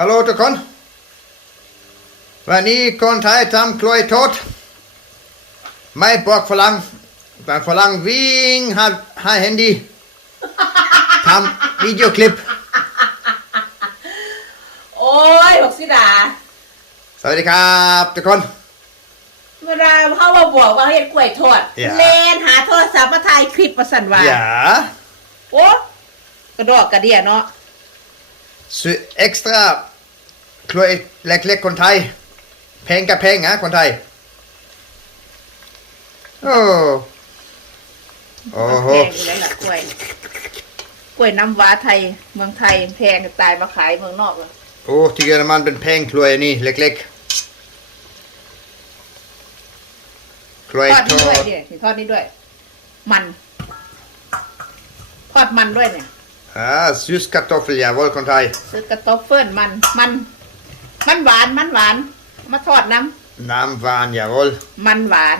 ฮัลโหลทุกคน วันนี้คนไทยทำกล้วยทอดไม่บอกฝรั่งแต่ฝรั่งวิ่งหาหาเห็นดีทำวิดีโอคลิป โอ้ยบอกสิดาสวัสดีครับทุกคน เวลาเขามาบอกว่าเฮ็ดกล้วยทอดอย่าเล่นหาโทรศัพท์มาถ่ายคลิปมาสั่นว่า อย่าโอ้กระดอกกระเดียเนาะ ซื้อเอ็กซ์ตร้ากล้วยเล็กๆคนไทย แพงกับแพงนะคนไทย โอ้โอ้โหแพงอยู่แล้วล่ะกล้วยกล้วยน้ำว้าไทย เมืองไทยแพงจะตายมาขายเมืองนอกเลยโอ้ที่เยอรมันเป็นแพงกล้วยนี่เล็กๆกล้วยทอดทนี่อด้วยดเนี่ยทอดนี่ด้วย มัน ทอดมันด้วยเนี่ย อ่าซูสการ์ตอฟเฟลยาวอลคนไทยซื้อกระต๊อบเฟิร์นมัน มัน มันหวาน มันหวาน มาทอดน้น้ำหวานยาวอลำมันหวาน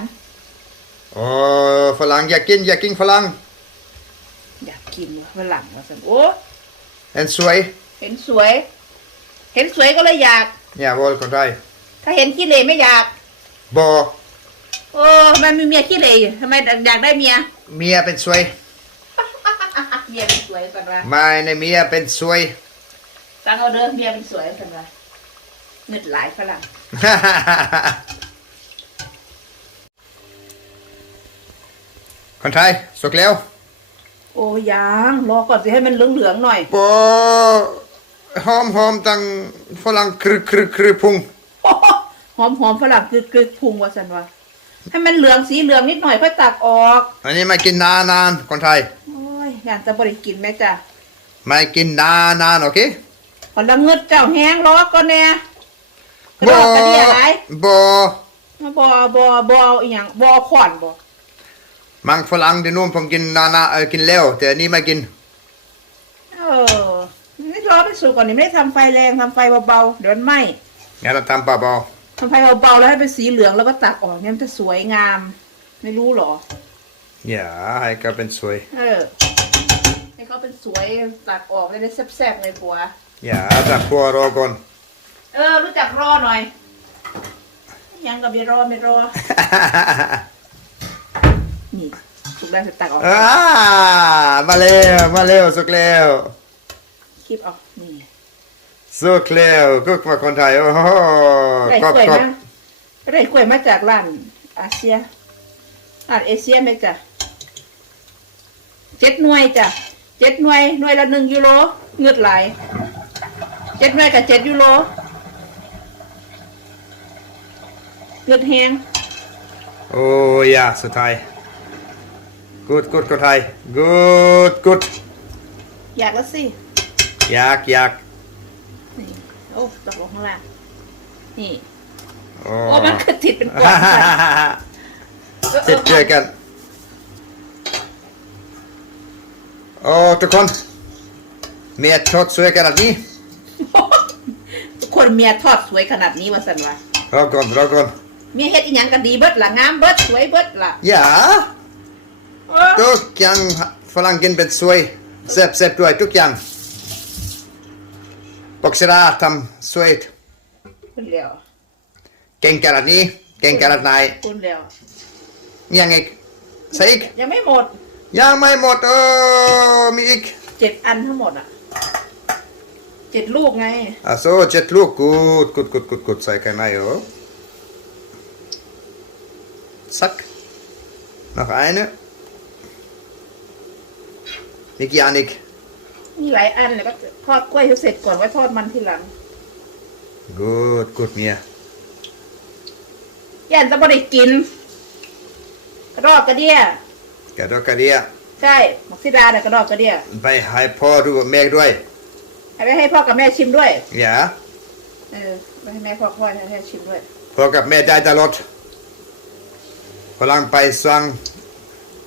โอ้ฝรั่งอยากกินอยากกินฝรั่งอยากกินว่ะฝรั่งว่าสันโอ้เห็นสวยเห็นสวย เห็นสวยก็เลยอยากยาวอลคนไทยถ้าเห็นขี้เหร่ไม่อยาก บอโอ้ทำไมมีเมียขี้เหร่อยู่ทำไมอยากได้เมีย เมียเป็นสวย เมียเป็นสวยกันวะไม่ในเมียเป็นสวยตั้งเอาเด้อเมียเป็นสวยกันวะเงิดหลายฝรั่งคนไทยสุกแล้ว โอ้ยังรอก่อนสิให้มันเหลืองๆหน่อยบอหอมหอมตังฝรั่งครึกครึกครึพุงหอมหอมๆฝรั่งกึกกึกๆพุงว่าสันวะให้มันเหลืองสีเหลืองนิดหน่อยค่อยตักออก อันนี้ไม่กินนานานๆคนไทยโอ้ยงานจะบริกินไหมจ๊ะไม่กินนานานๆโอเคขอละเงิดเจ้าแห้งรอก่อนแน่กระดอกกระเดียไรบอมาบอบอบออีหยังบอขอนบอมังฝรั่งที่นู่นผมกินนานๆเออกินแล้วแต่อันนี้ไม่กิน เออนี่รอไปสุกก่อนนี่ไม่ได้ทำไฟแรงทำไฟเบาๆเดี๋ยวมันไหมงั้นเราทำเบาทำไฟเบาๆแล้วให้เป็นสีเหลืองแล้วก็ตักออกเนี่ยมันจะสวยงาม ไม่รู้เหรอๆอย่าให้ก็เป็นสวย เออให้ เขาเป็นสวยตักออกได้แซ่บๆเลยผัว อย่าจับพัวรอก่อนเออ รู้จักรอหน่อย ยังกับไม่รอไม่รอ นี่สุกแล้วจะตักออกอ่ามาเร็วมาเร็วสุกแล้วคลิปออกนี่สุกแล้วกุกมาคนไทยโอ้โหได้กรอบกล้วยกรอบมาได้กล้วยมาจากร้านอาเซียร้านเอเชียไหมจ้ะเจ็ดหน่วยจ้ะ เจ็ดหน่วยหน่วยละหนึ่งยูโรเงืดไหลายเจ็ดหน่วยกับเจ็ดยูโรเงืดแหงโอ้ยาสุดท้ายกูดกูดคนไทยกูดกูดอยากแล้วสิ อยากอยากนี่โอ้ตกลงข้างล่างนี่โอ้โอ้มันคือติดเป็นกล่องจ้ะเออเอติดอเจอกัน โอ้ทุกคนเมียทอดสวยขนาดนี้ทุกคนเมียทอดสวยขนาดนี้วะสันวะรอก่อนรอก่อนเมียเฮ็ดอีหยังกันดีเบิดล่ะงามเบิดสวยเบิดล่ะอย่าเออทุกอย่างฝรั่งกินเป็นสวยแซ่บแซ่บด้วยทุกอย่างปกษราทำสวยคุณแล้วเก่งขนาดนี้เก่งขนาดไหนคุณแล้วยังอีกใส่อีกยังไม่หมด ยังไม่หมดเออมีอีกเจ็ดอันทั้งหมดอะเจ็ดลูกไงอะโซ่เจ็ดลูกกูดกูดกูดกูดกูดใส่กันไหนเหรอสัก noch eine มีกี่อันอีกมีหลายอันแล้วก็ทอดกล้วยให้เสร็จก่อนไว้ทอดมันทีหลังกูดกูดเมียย่านจะบ่ได้กิน กระดอกกระเดีย กระดอกกระเดียใช่หมักซิดาเนี่ยกระดอกกระเดียไปให้พ่อดูแม่ด้วยให้ไปให้พ่อกับแม่ชิมด้วยอย่าเออไปให้แม่พ่อพ่อให้แม่ชิมด้วยพ่อกับแม่ได้ตลอดพลังไปสั่ง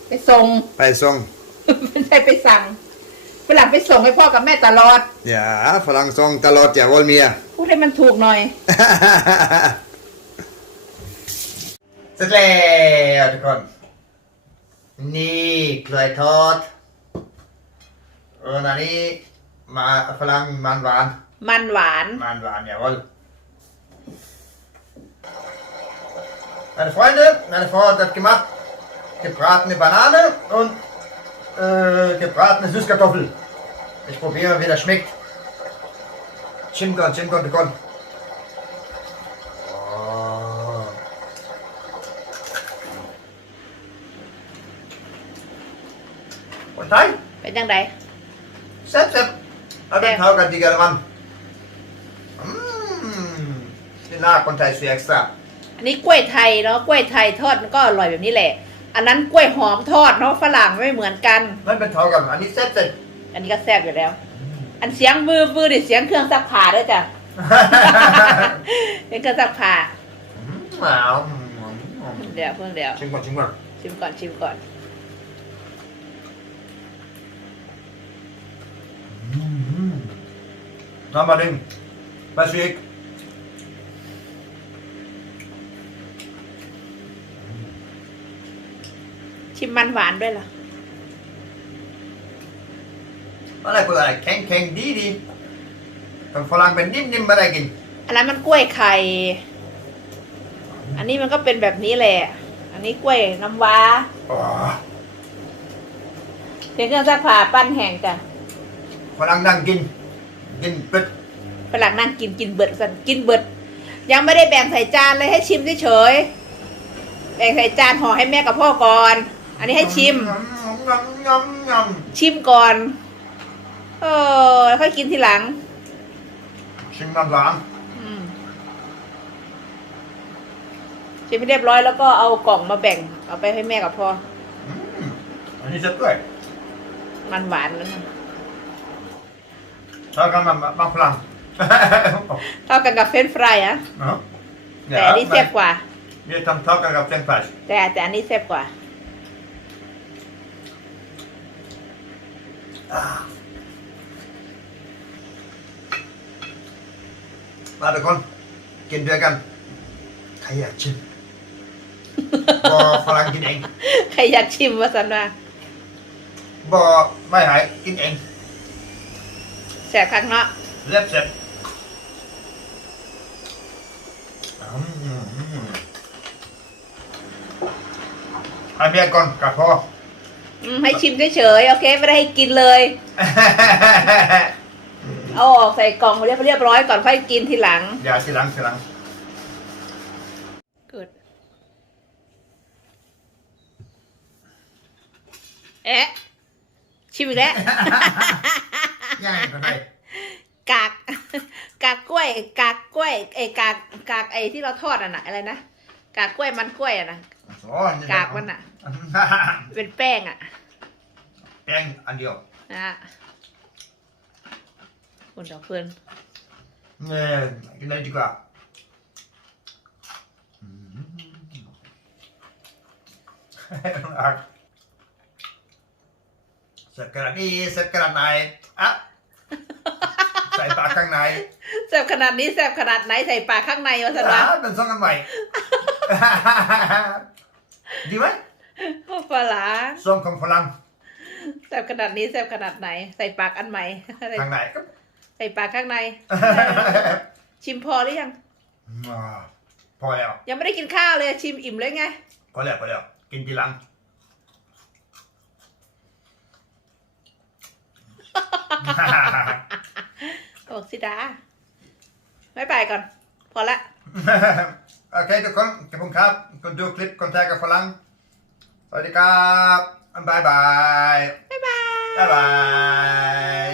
ไปส่งไปส่งไม่ใช่ไปสั่งฝรั่งไปส่งให้พ่อกับแม่ตลอด อย่าพลังส่งตลอดอย่าวอลเมียพูดให้มันถูกหน่อยเสร็จแล้วทุกคน นี่กล้วยทอดเอออันนี้มาฝรั่งมันหวานมันหวาน Man waren, jawohl. Meine Freunde, meine Frau hat das gemacht. Gebratene Banane und äh, gebratene Süßkartoffel. Ich probiere, wie das schmeckt. Chimgon, Chimgon, Chimgon. เป็นยังไง Sepp, Sepp. Hat den Ja. Tag an die Mann. Mmm. Den Nachbarn ist extra. อันนี้กล้วยไทยเนาะกล้วยไทยทอดมันก็อร่อยแบบนี้แหละ อันนั้นกล้วยหอมทอดเนาะฝรั่งไม่เหมือนกันมันเป็นเท่ากันอันนี้เซ็ตเซ็ตอันนี้ก็แซ่บอยู่แล้ว อันเสียงมือมือดิเสียงเครื่องซักผ้าด้วยจ้ะเป็นเครื่องซักผ้าว้าวเดี๋ยวเพิ่งเดี๋ยวชิมก่อนชิมก่อนชิมก่อนชิมก่อน น้ำมาดึงไปสิอีกชิมมันหวานด้วยเหรออะไรเปิดอะไรแข็งแข็งดีดีคนฝรั่งเป็นนิ่มนิ่มไม่ได้กินอันนั้นมันกล้วยไข่ อันนี้มันก็เป็นแบบนี้แหละ อันนี้กล้วยน้ำว้าอ๋อเป็นเครื่องซักผ้าปั้นแห้งจ้ะ ฝรั่งนั่งกิน กินเป็ดฝรั่งนั่งกินกินเบิดสันกินเบิด ยังไม่ได้แบ่งใส่จานเลยให้ชิมเฉยๆแบ่งใส่จานห่อให้แม่กับพ่อก่อน อันนี้ให้ชิม ยำยำยำยชิมก่อนเออค่อยกินทีหลังำชิมน้ำหวานอืมชิมให้เรียบร้อยแล้วก็เอากล่องมาแบ่ง เอาไปให้แม่กับพ่อ อืมอันนี้เซ็ตด้วยมันหวานแล้วนะ เท่ากันมามาฝรั่งเท่ากันกับเฟรนช์ฟรายอะเนาะแต่อันนี้แซ่บกว่า Wir haben Tag auf den Fleisch. แต่แต่อันนี้แซ่บกว่ามาทุกคนกินด้วยกันใครอยากชิมบอฝรั่งกินเองใครอยากชิมวะสันว่าบอไม่หายกินเอง แซ่บคักเนาะเล็บเสร็จอืมให้เมียก่อนกับพ่ออืมให้ชิมเฉยๆโอเคไม่ได้ให้กินเลยเอาออกใส่กล่องเรียบเรียบร้อยก่อนค่อยกินทีหลัง อย่าทีหลังทีหลังเกิดเอ๊ะชิมอีกแล้ว ยังไงก็ได้กากกากกล้วย กากกล้วยไอ้กากกากไอ้ที่เราทอดอะนะอะไรนะกากกล้วยมันกล้วยอะนะกากมันอะ เป็นแป้งอะ แป้งอันเดียวนะคุณดอกเพื่อนเนี่ยกินเลยดีกว่าอืมเสร็จขนาดนี้สร็จขนาดไหนอะ ส่ปากข้างในแซ่บขนาดนี้แซ่บขนาดไหนใส่ปากข้างในวะสันวะอะเป็นซ่องกันใหม่ ดีไหมโอ้ฝรั่งซ่องของฝรั่งแซ่บขนาดนี้แซ่บขนาดไหน ใส่ปากอันใหม่ใส่ข้างในก็ใส่ปากข้างใน ชิมพอหรือยังอ่าพอแล้ว ยังไม่ได้กินข้าวเลยชิมอิ่มเลยไง พอแล้วพอแล้วกินทีหลัง โอ้สิดาไม่ไปก่อน พอละ โอเคทุกคนขอบคุณครับคุณดูคลิปคนแทกกับฝรั่งสวัสดีครับบ๊ายบาย บ๊ายบาย บ๊ายบาย